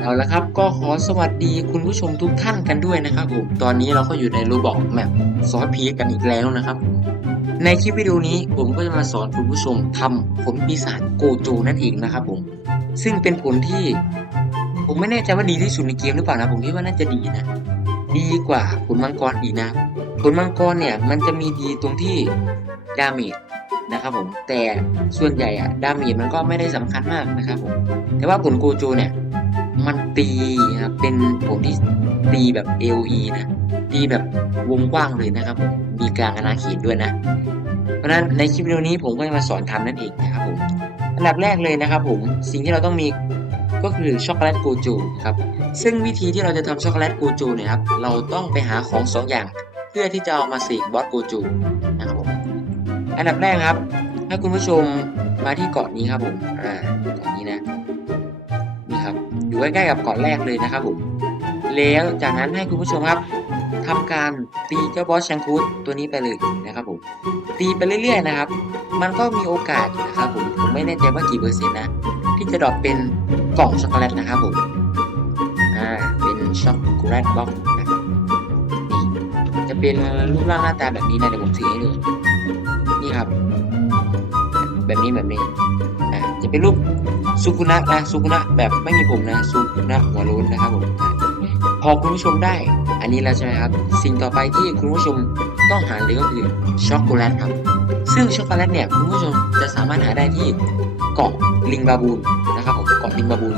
เอาละครับก็ขอสวัสดีคุณผู้ชมทุกท่านกันด้วยนะครับผมตอนนี้เราก็อยู่ในรูบอกแมปซอสพีกันอีกแล้วนะครับ ในคลิปวิดีโอนี้ผมก็จะมาสอนคุณผู้ชมทำผลปีศาจโกโจนั่นเองนะครับผมซึ่งเป็นผลที่ ผมไม่แน่ใจว่าดีที่สุดในเกมหรือเปล่านะผมคิดว่าน่าจะดีนะ ดีกว่าผลมังกรอีกนะผลมังกรเนี่ยมันจะมีดีตรงที่ดาเมจ นะครับผมแต่ส่วนใหญ่อะดาเมจมันก็ไม่ได้สำคัญมากนะครับผมแต่ว่าผลโกโจเนี่ยมันตีนะครับเป็นผลที่ตีแบบ AOE นะตีแบบวงกว้างเลยนะครับผมมีกลางอาณาเขตด้วยนะ เพราะฉะนั้นในคลิปวิดีโอนี้ผมก็จะมาสอนทำนั่นเองนะครับผมอันดับแรกเลยนะครับผมสิ่งที่เราต้องมีก็คือช็อกโกแลตโกจูครับซึ่งวิธีที่เราจะทำช็อกโกแลตโกจูเนี่ยครับเราต้องไปหาของสองอย่าง เพื่อที่จะเอามาสกบอสโกจู อันดับแรกครับให้คุณผู้ชมมาที่เกาะนี้ครับผม อ่าเกาะนี้นะ นี่ครับ อยู่ใกล้ๆกับเกาะแรกเลยนะครับผม แล้วจากนั้นให้คุณผู้ชมครับทำการตีเจ้าบอสแชงคูดตัวนี้ไปเลยนะครับผม ตีไปเรื่อยๆนะครับ มันก็มีโอกาสนะครับผม ผมไม่แน่ใจว่ากี่เปอร์เซ็นต์นะ ที่จะดรอปเป็นกล่องช็อกโกแลตนะครับผม อ่า เป็นช็อกโกแลตบล็อกนะครับ นี่ จะเป็นรูปร่างหน้าตาแบบนี้นะเดี๋ยวผมถือให้ดู ครับ แบบนี้แบบนี้อ่าจะเป็นรูปซูกุนะนะซูกุนะแบบไม่มีผมนะซูกุนะหัวโล้นนะครับผมพอคุณผู้ชมได้ อันนี้แล้วใช่ไหมครับ สิ่งต่อไปที่คุณผู้ชมต้องหาเลยก็คือช็อกโกแลตครับ ซึ่งช็อกโกแลตเนี่ยคุณผู้ชมจะสามารถหาได้ที่เกาะลิงบาบูนนะครับผมเกาะลิงบาบูน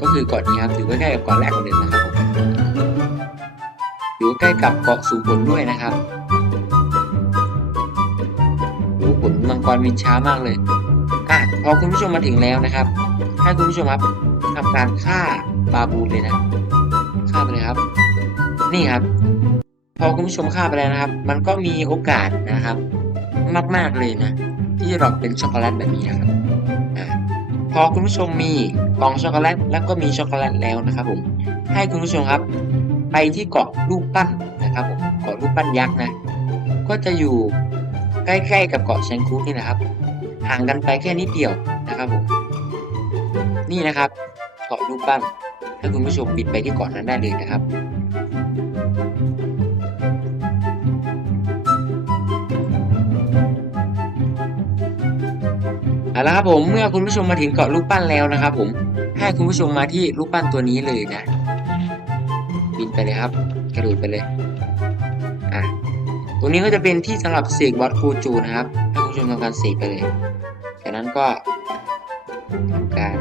ก็คือเกาะนี้ครับอยู่ใกล้ๆกับเกาะแรกเหมือนเดิมนะครับผมอยู่ใกล้กับเกาะสูงผลด้วยนะครับ โอ้ผลมังกรวินช้ามากเลยอะพอคุณผู้ชมมาถึงแล้วนะครับ ให้คุณผู้ชมครับทำการฆ่าบาบูนเลยนะฆ่าไปเลยครับ นี่ครับ พอคุณผู้ชมฆ่าไปแล้วนะครับ มันก็มีโอกาสนะครับ มากๆเลยนะ ที่จะดรอปเป็นช็อกโกแลตแบบนี้นะครับพอคุณผู้ชมมีกล่องช็อกโกแลตแล้วก็มีช็อกโกแลตแล้วนะครับผมให้คุณผู้ชมครับ ไปที่เกาะรูปปั้นนะครับผมเกาะรูปปั้นยักษ์นะ ก็จะอยู่ ใกล้ๆกับเกาะแชงคูนี่นะครับ ห่างกันไปแค่นิดเดียวนะครับผมนี่นะครับเกาะรูปปั้นให้คุณผู้ชมบินไปที่เกาะนั้นได้เลยนะครับเอาละครับผมเมื่อคุณผู้ชมมาถึงเกาะรูปปั้นแล้วนะครับ ผมให้คุณผู้ชมมาที่รูปปั้นตัวนี้เลยนะ บินไปเลยครับ กระโดดไปเลย ตรงนี้ก็จะเป็นที่สำหรับเสกบอสคูจูนะครับให้คุณผู้ชมทำการเสกไปเลยจากนั้นก็ทำการ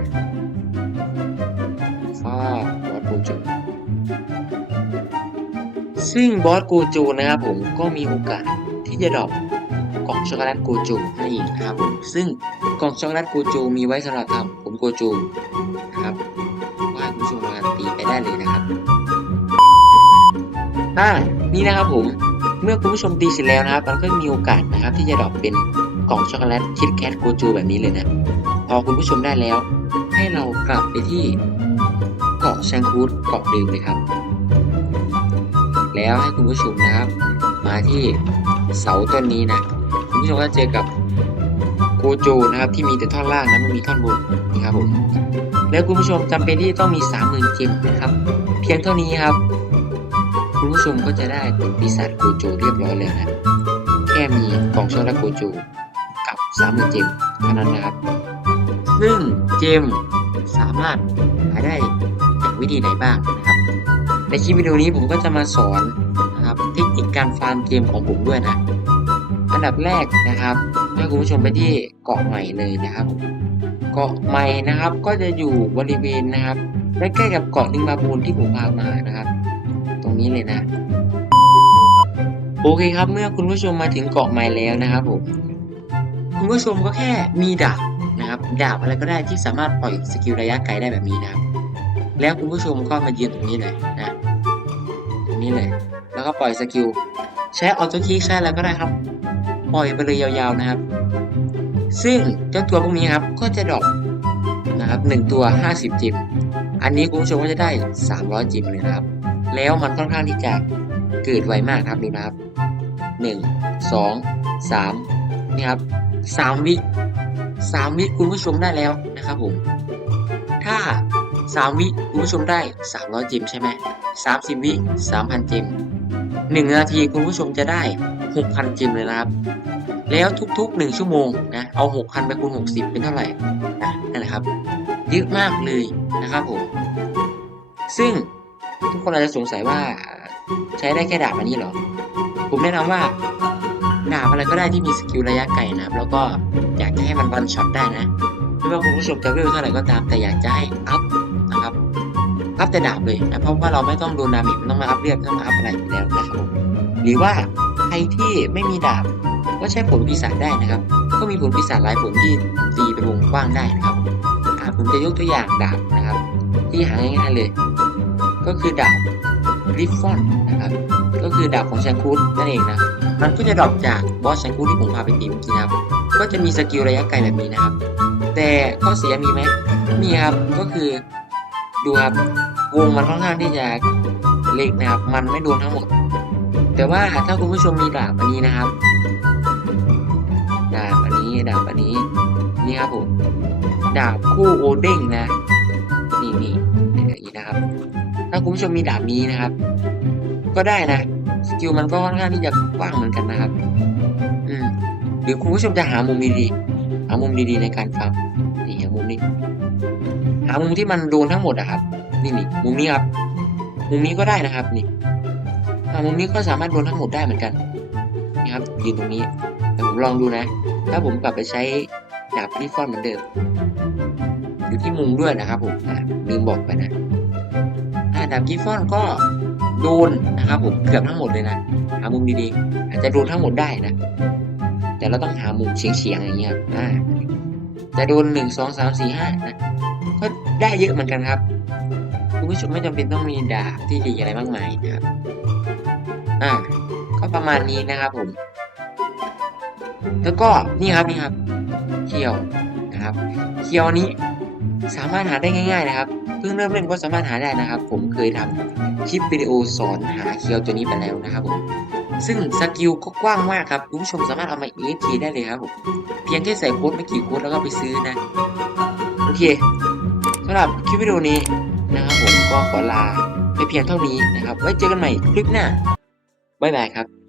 ฟาบอสคูจูซึ่งบอสกูจูนะครับผมก็มีโอกาสที่จะดรอปกล่องช็อกโกแลตกูจูให้อีกนะครับผมซึ่งกล่องช็อกโกแลตกูจูมีไว้สำหรับทำผมกูจูนะครับว่าคุณผู้ชมมาตีไปได้เลยนะครับอ่านี่นะครับผม เมื่อคุณผู้ชมตีเสร็จแล้วนะครับ มันก็มีโอกาสนะครับที่จะดรอปเป็นกล่องช็อกโกแลตคิดแคทกูจูแบบนี้เลยนะ พอคุณผู้ชมได้แล้ว ให้เรากลับไปที่เกาะแชงคูดเกาะเดิมเลยครับ แล้วให้คุณผู้ชมนะครับ มาที่เสาต้นนี้นะ คุณผู้ชมก็เจอกับโกโจนะครับที่มีแต่ท่อนล่างนะไม่มีท่อนบนนี่ครับผมแล้วคุณผู้ชมจำเป็นที่ต้องมีสามหมื่นเจมนะครับ เพียงเท่านี้ครับ คุณผู้ชมก็จะได้ผลปีศาจโกโจเรียบร้อยแล้วนะ แค่มีกล่องช็อกโกแลตโกโจกับสามหมื่นเจมเท่านั้นนะครับซึ่งเจมสามารถหาได้จากวิธีไหนบ้างนะครับ ในคลิปวิดีโอนี้ผมก็จะมาสอนนะครับเทคนิคการฟาร์มเกมของผมด้วยนะ อันดับแรกนะครับให้คุณผู้ชมไปที่เกาะใหม่เลยนะครับ เกาะใหม่นะครับก็จะอยู่บริเวณนะครับใกล้ๆกับเกาะลิงบาบูนที่ผมพามานะครับ ตรงนี้เลยนะ โอเคครับ เมื่อคุณผู้ชมมาถึงเกาะใหม่แล้วนะครับผมคุณผู้ชมก็แค่มีดาบนะครับดาบอะไรก็ได้ที่สามารถปล่อยสกิลระยะไกลได้แบบนี้นะครับ แล้วคุณผู้ชมก็มายืนตรงนี้เลยนะตรงนี้เลย แล้วก็ปล่อยสกิลใช้ออโต้คลิกใช้อะไรก็ได้ครับ ปล่อยไปเลยยาวๆนะครับ ซึ่งเจ้าตัวพวกนี้ครับก็จะดรอปนะครับหนึ่งตัว 50 จิม อันนี้คุณผู้ชมก็จะได้ 300 จิมเลยนะครับ แล้วมันค่อนข้างที่จะเกิดไวมากครับดูนะครับ1 2 3นี่ครับ3วิ3วิคุณผู้ชมได้แล้วนะครับผม ถ้าสามวิคุณผู้ชมได้สามร้อยเจมใช่ไหมสามสิบวิสามพันเจมหนึ่งนาทีคุณผู้ชมจะได้หกพันเจมเลยนะครับ แล้วทุกๆหนึ่งชั่วโมงนะเอาหกพันไปคูณหกสิบเป็นเท่าไหร่นะนั่นแหละครับเยอะมากเลยนะครับผม ซึ่ง ทุกคนอาจจะสงสัยว่าใช้ได้แค่ดาบอันนี้หรอ ผมแนะนำว่าดาบอะไรก็ได้ที่มีสกิลระยะไกลนะครับ แล้วก็อยากจะให้มันวันช็อตได้นะไม่ว่าคุณผู้ชมจะเวลเท่าไหร่ก็ตามแต่อยากจะให้อัพนะครับอัพแต่ดาบเลยนะเพราะว่าเราไม่ต้องโดนดาเมจไม่ต้องมาอัพเลือดไม่ต้องมาอัพอะไรอยู่แล้วนะครับผมหรือว่าใครที่ไม่มีดาบก็ใช้ผลปีศาจได้นะครับ ก็มีผลปีศาจหลายผลที่ตีเป็นวงกว้างได้นะครับผมจะยกตัวอย่างดาบนะครับ ที่หาง่ายๆเลย ก็คือดาบริฟฟอนนะครับ ก็คือดาบของแชงคูดนั่นเองนะ มันก็จะดรอปจากบอสแชงคูดที่ผมพาไปตีเมื่อกี้นะครับ ก็จะมีสกิลระยะไกลแบบนี้นะครับ แต่ข้อเสียมีไหมมีครับก็คือดูครับวงมันค่อนข้างที่จะเล็กนะครับ มันไม่โดนทั้งหมด แต่ว่าถ้าคุณผู้ชมมีดาบอันนี้นะครับ ดาบอันนี้ดาบอันนี้นี่ครับผมดาบคู่โอเด้งนะ นี่นี่นี้นะครับ ถ้าคุณผู้ชมมีดาบนี้นะครับ ก็ได้นะสกิลมันก็ค่อนข้างที่จะกว้างเหมือนกันนะครับ อืมหรือคุณผู้ชมจะหามุมดีๆหามุมดีๆในการฟังนี่หามุมนี้ หามุมที่มันโดนทั้งหมดอะครับ นี่นี่มุมนี้ครับ มุมนี้ก็ได้นะครับนี่อ่ามุมนี้ก็สามารถโดนทั้งหมดได้เหมือนกันนี่ครับยืนตรงนี้แต่ผมลองดูนะ ถ้าผมกลับไปใช้ดาบรีฟอนเหมือนเดิมอยู่ที่มุมด้วยนะครับผมอะลืมบอกไปนะ ดาบกีฟอนก็โดนนะครับผมเกือบทั้งหมดเลยนะ หามุมดีๆ อาจจะโดนทั้งหมดได้นะ แต่เราต้องหามุมเฉียงๆอย่างเงี้ยอ่าจะโดนหนึ่งสองสามสี่ห้านะก็ได้เยอะเหมือนกันครับคุณผู้ชมไม่จำเป็นต้องมีดาบที่ดีอะไรมากมายนะครับอ่าก็ประมาณนี้นะครับผม แล้วก็นี่ครับนี่ครับเคียวนะครับเคียวนี้ สามารถหาได้ง่ายๆนะครับ เพิ่งเริ่มเล่นก็สามารถหาได้นะครับ ผมเคยทำคลิปวิดีโอสอนหาเคียวตัวนี้ไปแล้วนะครับผมซึ่งสกิลก็กว้างมากครับคุณผู้ชมสามารถเอามา EXP ได้เลยครับผมเพียงแค่ใส่โค้ดไม่กี่โค้ดแล้วก็ไปซื้อนะโอเคสำหรับคลิปวิดีโอนี้นะครับผมก็ขอลาไปเพียงเท่านี้นะครับ ไว้เจอกันใหม่คลิปหน้าบ๊ายบายครับ